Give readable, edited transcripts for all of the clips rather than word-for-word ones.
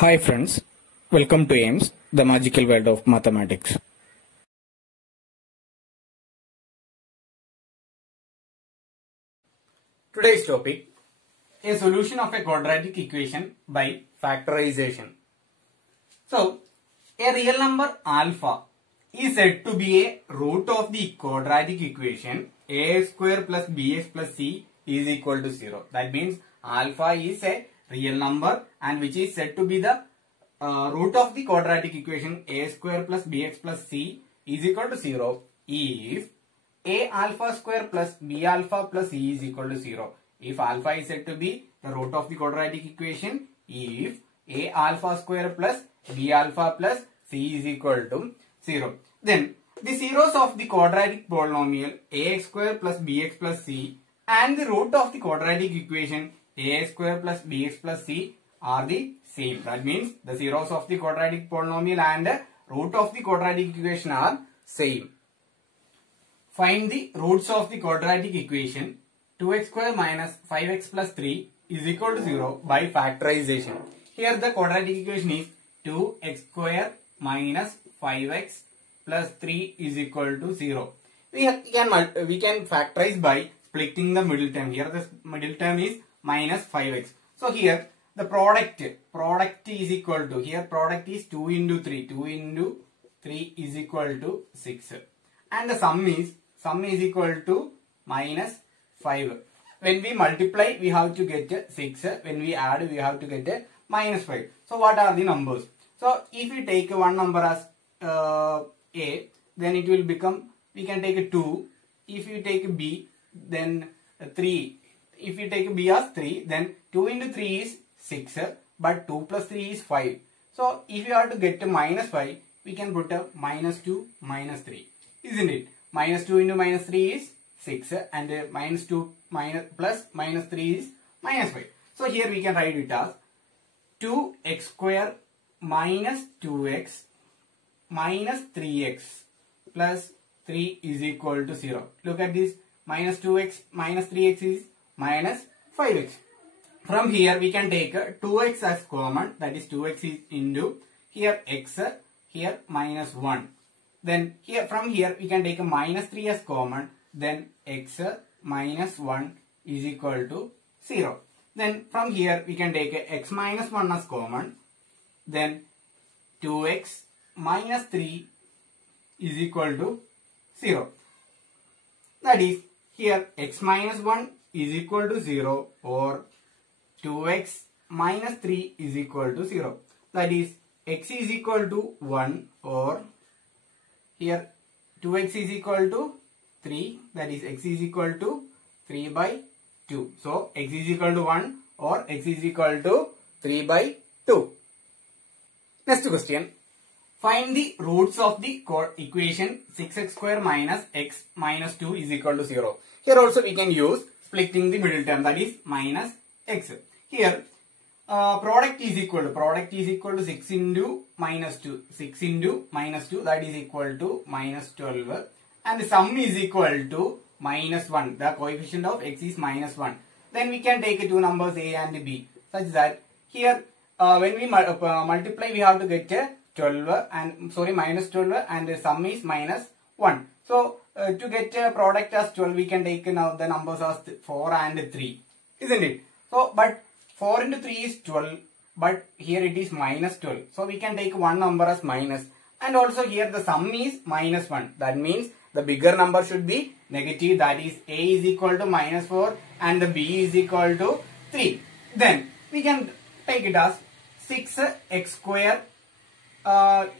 Hi friends, welcome to AIMS, the magical world of mathematics. Today's topic, a solution of a quadratic equation by factorization. So, a real number alpha is said to be a root of the quadratic equation ax square plus bx plus c is equal to 0. That means alpha is a real number and which is said to be the root of the quadratic equation a square plus bx plus c is equal to 0 if a alpha square plus b alpha plus c is equal to 0. If alpha is said to be the root of the quadratic equation, if a alpha square plus b alpha plus c is equal to 0. Then the zeros of the quadratic polynomial ax square plus bx plus c and the root of the quadratic equation ax square plus bx plus c are the same. That means the zeros of the quadratic polynomial and root of the quadratic equation are same. Find the roots of the quadratic equation 2x square minus 5x plus 3 is equal to 0 by factorization. Here the quadratic equation is 2x square minus 5x plus 3 is equal to 0. We can factorize by splitting the middle term. Here the middle term is minus 5x. So here the product is equal to, here product is 2 into 3. 2 into 3 is equal to 6. And the sum is equal to minus 5. When we multiply, we have to get 6. When we add, we have to get minus 5. So what are the numbers? So if we take one number as A, then it will become, we can take 2. If you take B, then 3. If you take B as 3, then 2 into 3 is 6. But 2 plus 3 is 5. So if you are to get minus 5, we can put a minus 2, minus 3. Isn't it? Minus 2 into minus 3 is 6 and minus 2 plus minus 3 is minus 5. So here we can write it as 2x square minus 2x minus 3x plus 3 is equal to 0. Look at this, minus 2x minus 3x is minus 5x. From here we can take 2x as common, that is 2x is into here x, here minus 1. Then here from here we can take a minus 3 as common, then x minus 1 is equal to 0. Then from here we can take a x minus 1 as common, then 2x minus 3 is equal to 0. That is, here x minus 1 is equal to 0 or 2x minus 3 is equal to 0. That is, x is equal to 1 or here 2x is equal to 3, that is x is equal to 3 by 2. So x is equal to 1 or x is equal to 3 by 2. Next question. Find the roots of the equation 6x square minus x minus 2 is equal to 0. Here also we can use splitting the middle term, that is minus x. Here product is equal to 6 into minus 2. 6 into minus 2, that is equal to minus 12. And the sum is equal to minus 1. The coefficient of x is minus 1. Then we can take two numbers a and b such that here when we multiply we have to get 12 and minus 12 and the sum is minus 1. So to get a product as 12 we can take now the numbers as 4 and 3. Isn't it? So but 4 into 3 is 12, but here it is minus 12. So we can take one number as minus. And also here the sum is minus 1. That means the bigger number should be negative. That is, a is equal to minus 4 and the b is equal to 3. Then we can take it as 6x square.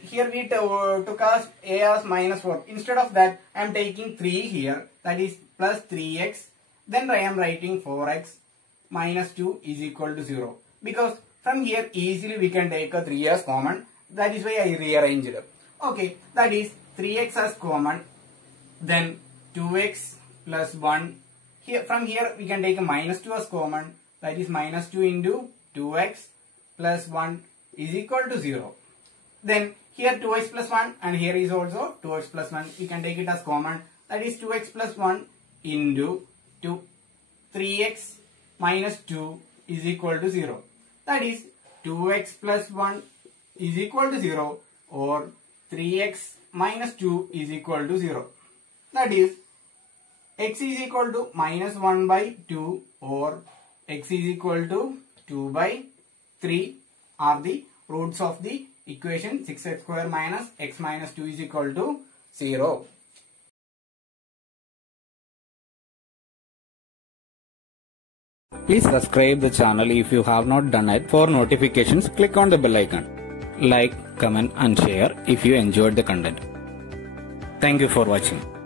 Here we took as a as minus 4. Instead of that, I am taking 3 here. That is plus 3x. Then I am writing 4x. Minus 2 is equal to 0. Because from here easily we can take a 3 as common. That is why I rearranged it. Okay, that is 3x as common. Then 2x plus 1. Here from here we can take a minus 2 as common. That is minus 2 into 2x plus 1 is equal to 0. Then here 2x plus 1 and here is also 2x plus 1. We can take it as common. That is 2x plus 1 into 3x minus 2 is equal to 0. That is 2x plus 1 is equal to 0 or 3x minus 2 is equal to 0. That is, x is equal to minus 1 by 2 or x is equal to 2 by 3 are the roots of the equation 6x square minus x minus 2 is equal to 0. Please subscribe the channel if you have not done it. For notifications, click on the bell icon. Like, comment and share if you enjoyed the content. Thank you for watching.